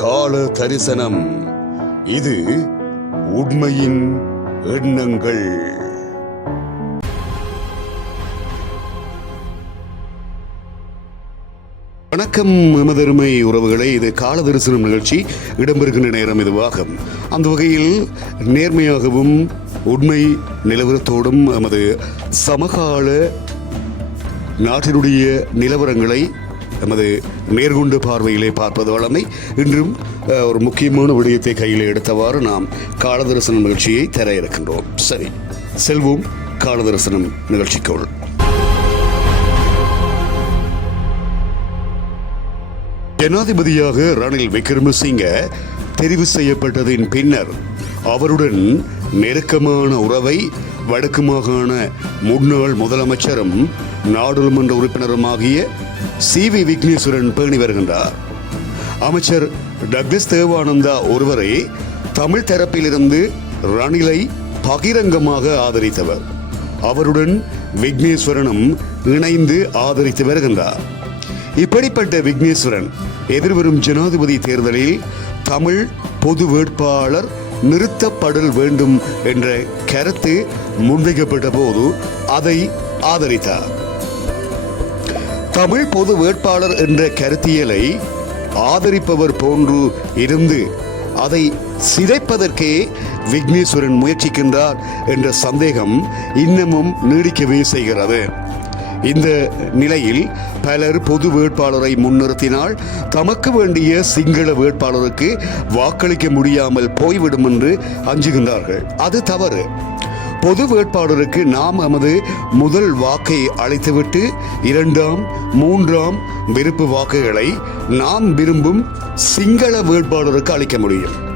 கால தரிசனம். இது உண்மையின் எண்ணங்கள். வணக்கம் எமதருமை உறவுகளே. இது கால தரிசனம் நிகழ்ச்சி. இடம்பெறுகின்ற நேரம் இதுவாகும். அந்த வகையில் நேர்மையாகவும் உண்மை நிலவரத்தோடும் எமது சமகால நாட்டினுடைய நிலவரங்களை எமது நேர்கொண்டு பார்வையிலே பார்ப்பது வளமை இன்றும் ஒரு முக்கியமான விடயத்தை கையில் எடுத்தவாறு நாம் காலதரிசனம் நிகழ்ச்சியை தர இருக்கின்றோம். சரி செல்வோம் காலதரிசனம் நிகழ்ச்சிக்குள். ஜனாதிபதியாக ரணில் விக்ரமசிங்க தெரிவு செய்யப்பட்டதின் பின்னர் அவருடன் நெருக்கமான உறவை வடக்கு மாகாண முன்னாள் முதலமைச்சரும் நாடாளுமன்ற உறுப்பினருமாகிய சி வி விக்னேஸ்வரன் பேணி வருகின்றார். அமைச்சர் டக்ளஸ் தேவானந்தா ஒருவரே தமிழ் தரப்பிலிருந்து ரணிலை பகிரங்கமாக ஆதரித்தவர். அவருடன் விக்னேஸ்வரனும் இணைந்து ஆதரித்து வருகின்றார். இப்படிப்பட்ட விக்னேஸ்வரன் எதிர்வரும் ஜனாதிபதி தேர்தலில் தமிழ் பொது வேட்பாளர் நிறுத்தப்படல் வேண்டும் என்ற கருத்து முன்வைக்கப்பட்ட போது அதை ஆதரித்தார். தமிழ் பொது வேட்பாளர் என்ற கருத்தியலை ஆதரிப்பவர் போன்று இருந்து அதை சிதைப்பதற்கே விக்னேஸ்வரன் முயற்சிக்கின்றார் என்ற சந்தேகம் இன்னமும் நீடிக்கவே செய்கிறது. இந்த நிலையில் பலர் பொது வேட்பாளரை முன்னிறுத்தினால் தமக்கு வேண்டிய சிங்கள வேட்பாளருக்கு வாக்களிக்க முடியாமல் போய்விடும் என்று அஞ்சுகின்றார்கள். அது தவறு. பொது வேட்பாளருக்கு நாம் நமது முதல் வாக்கை அளித்துவிட்டு இரண்டாம் மூன்றாம் விருப்பு வாக்குகளை நாம் விரும்பும் சிங்கள வேட்பாளருக்கு அளிக்க முடியும்.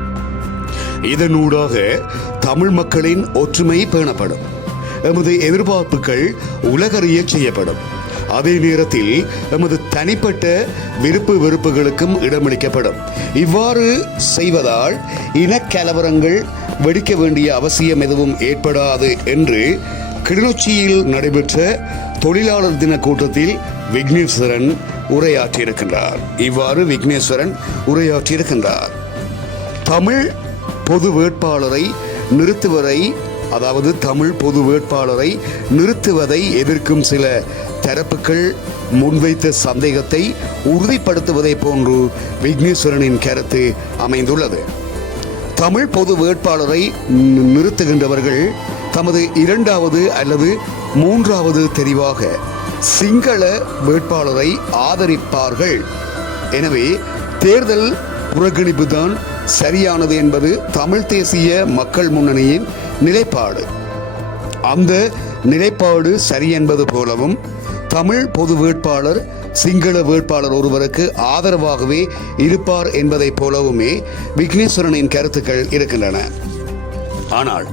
இதனூடாக தமிழ் மக்களின் ஒற்றுமை பேணப்படும். எமது எதிர்பார்ப்புகள் உலகறிய செய்யப்படும். அதே நேரத்தில் நமது தனிப்பட்ட விருப்பு வெறுப்புகளுக்கும் இடமளிக்கப்படும். இவ்வாறு செய்வதால் இனக்கலவரங்கள் வெடிக்க வேண்டிய அவசியம் எதுவும் ஏற்படாது என்று கிளிநொச்சியில் நடைபெற்ற தொழிலாளர் தின கூட்டத்தில் விக்னேஸ்வரன் உரையாற்றியிருக்கின்றார். இவ்வாறு விக்னேஸ்வரன் உரையாற்றியிருக்கின்றார். தமிழ் பொது வேட்பாளரை நிறுத்துவதை அதாவது தமிழ் பொது வேட்பாளரை நிறுத்துவதை எதிர்க்கும் சில தரப்புகள் முன்வைத்த சந்தேகத்தை உறுதிப்படுத்துவதை போன்று விக்னேஸ்வரனின் கருத்து அமைந்துள்ளது. தமிழ் பொது வேட்பாளரை நிறுத்துகின்றவர்கள் தமது இரண்டாவது அல்லது மூன்றாவது தெரிவாக சிங்கள வேட்பாளரை ஆதரிப்பார்கள். எனவே தேர்தல் புறக்கணிப்பு தான் சரியானது என்பது தமிழ் தேசிய மக்கள் முன்னணியின் நிலைப்பாடு. அந்த நிலைப்பாடு சரி என்பது போலவும் தமிழ் பொது வேட்பாளர் சிங்கள வேட்பாளர் ஒருவருக்கு ஆதரவாகவே இருப்பார் என்பதைப் போலவுமே விக்னேஸ்வரனின் கருத்துக்கள் இருக்கின்றன. ஆனால்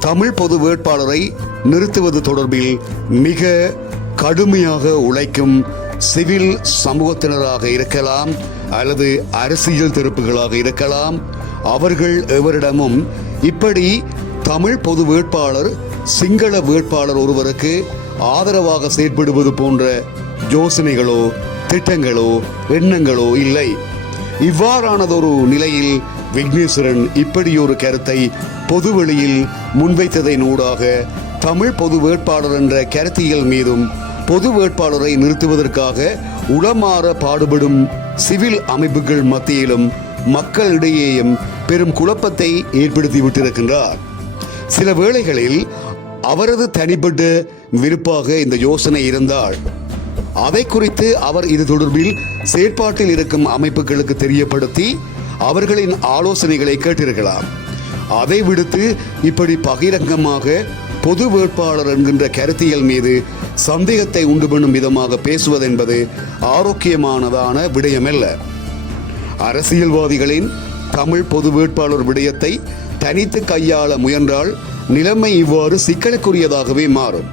தமிழ் பொது வேட்பாளரை நிறுத்துவது தொடர்பில் மிக கடுமையாக உழைக்கும் சிவில் சமூகத்தினராக இருக்கலாம் அல்லது அரசியல் திருப்புகளாக இருக்கலாம். அவர்கள் எவரிடமும் இப்படி தமிழ் பொது வேட்பாளர் சிங்கள வேட்பாளர் ஒருவருக்கு ஆதரவாக செயற்படுவது போன்ற யோசனைகளோ திட்டங்களோ எண்ணங்களோ இல்லை. இவ்வாறானதொரு நிலையில் விக்னேஸ்வரன் இப்படியொரு கருத்தை பொதுவெளியில் முன்வைத்ததன் ஊடாக தமிழ் பொது வேட்பாளர் என்ற கருத்தியல் மீதும் பொது வேட்பாளரை நிறுத்துவதற்காக உளமாற பாடுபடும் சிவில் அமைப்புகள் மத்தியிலும் மக்களிடையேயும் பெரும் குழப்பத்தை ஏற்படுத்தி விட்டிருக்கின்றார் சில வேளைகளில் அவரது தனிப்பட்ட விருப்பாக இந்த யோசனை இருந்தால் அதை குறித்து அவர் இது தொடர்பில் செயற்பாட்டில் இருக்கும் அமைப்புகளுக்கு தெரியப்படுத்தி அவர்களின் ஆலோசனைகளை கேட்டிருக்கலாம். அதை விடுத்து இப்படி பகிரங்கமாக பொது வேட்பாளர் என்கின்ற கருத்தியல் மீது சந்தேகத்தை உண்டு பண்ணும் விதமாக பேசுவதென்பது ஆரோக்கியமானதான விடயமல்ல. அரசியல்வாதிகளின் தமிழ் பொது வேட்பாளர் விடயத்தை தனித்து கையாள முயன்றால் நிலைமை இவ்வாறு சிக்கலுக்குரியதாகவே மாறும்.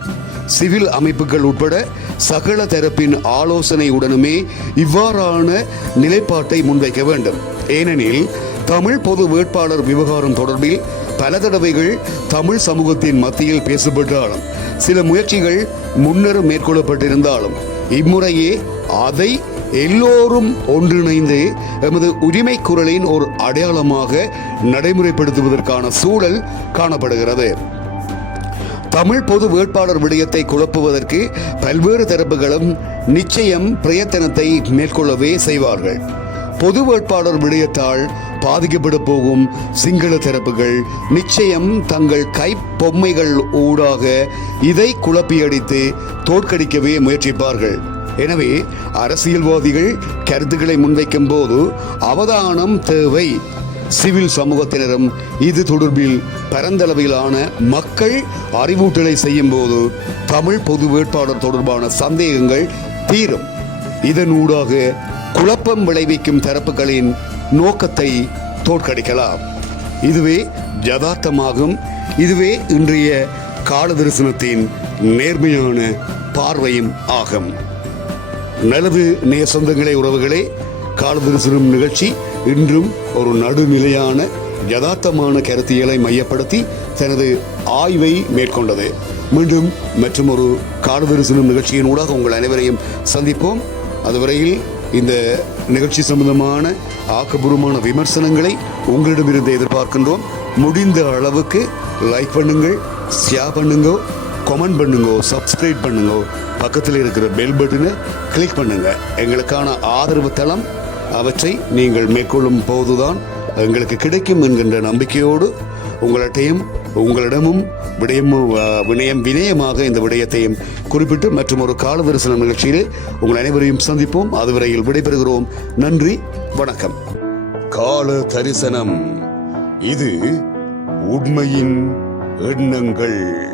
சிவில் அமைப்புகள் உட்பட சகல தரப்பின் ஆலோசனையுடனுமே இவ்வாறான நிலைப்பாட்டை முன்வைக்க வேண்டும். ஏனெனில் தமிழ் பொது வேட்பாளர் விவகாரம் தொடர்பில் பல தடவைகள் தமிழ் சமூகத்தின் மத்தியில் பேசப்பட்டாலும் சில முயற்சிகள் முன்னர் மேற்கொள்ளப்பட்டிருந்தாலும் இம்முறையே அதை எல்லோரும் ஒன்றிணைந்து எமது உரிமை குரலின் ஒரு அடையாளமாக நடைமுறைப்படுத்துவதற்கான சூழல் காணப்படுகிறது. தமிழ் பொது வேட்பாளர் விடயத்தை குழப்புவதற்கு பல்வேறு தரப்புகளும் நிச்சயம் பிரயத்தனத்தை மேற்கொள்ளவே செய்வார்கள். பொது வேட்பாளர் விடயத்தால் பாதிக்கப்பட போகும் சிங்கள தரப்புகள் நிச்சயம் தங்கள் கை பொம்மைகள் ஊடாக இதை குழப்பியடித்து தோற்கடிக்கவே முயற்சிப்பார்கள். எனவே அரசியல்வாதிகள் கருத்துக்களை முன்வைக்கும் போது அவதானம் தேவை. சிவில் சமூகத்தினரும் இது தொடர்பில் பரந்தளவிலான மக்கள் அறிவூட்டலை செய்யும் போது தமிழ் பொது வேட்பாளர் தொடர்பான சந்தேகங்கள் தீரும். இதனூடாக குழப்பம் விளைவிக்கும் தரப்புகளின் நோக்கத்தை தோற்கடிக்கலாம். இதுவே யதார்த்தமாகும். இதுவே இன்றைய கால தரிசனத்தின் நேர்மையான பார்வையும் ஆகும். நல்லது நேசந்தங்களே உறவுகளே காலதரிசனம் நிகழ்ச்சி இன்றும் ஒரு நடுநிலையான யதார்த்தமான கருத்தியலை மையப்படுத்தி தனது ஆய்வை மேற்கொண்டது. மீண்டும் மற்றும் ஒரு காடுவரிசனும் நிகழ்ச்சியின் ஊடாக உங்கள் அனைவரையும் சந்திப்போம். அதுவரையில் இந்த நிகழ்ச்சி சம்பந்தமான ஆக்கப்பூர்வமான விமர்சனங்களை உங்களிடமிருந்து எதிர்பார்க்கின்றோம். முடிந்த அளவுக்கு லைக் பண்ணுங்கள் ஷேர் பண்ணுங்க கமெண்ட் பண்ணுங்க சப்ஸ்கிரைப் பண்ணுங்க. பக்கத்தில் இருக்கிற பெல் பட்டனை கிளிக் பண்ணுங்க. எங்களுக்கான ஆதரவு தளம் அவற்றை நீங்கள் மேற்கொள்ளும் போதுதான் எங்களுக்கு கிடைக்கும் என்கின்ற நம்பிக்கையோடு உங்களிட்டையும் உங்களிடமும் விடயமும் வினயம் வினயமாக இந்த விடயத்தையும் குறிப்பிட்டு மற்றும் ஒரு கால தரிசனம் நிகழ்ச்சியிலே உங்கள் அனைவரையும் சந்திப்போம். அதுவரையில் விடைபெறுகிறோம். நன்றி வணக்கம். கால தரிசனம் இது உண்மையின் எண்ணங்கள்.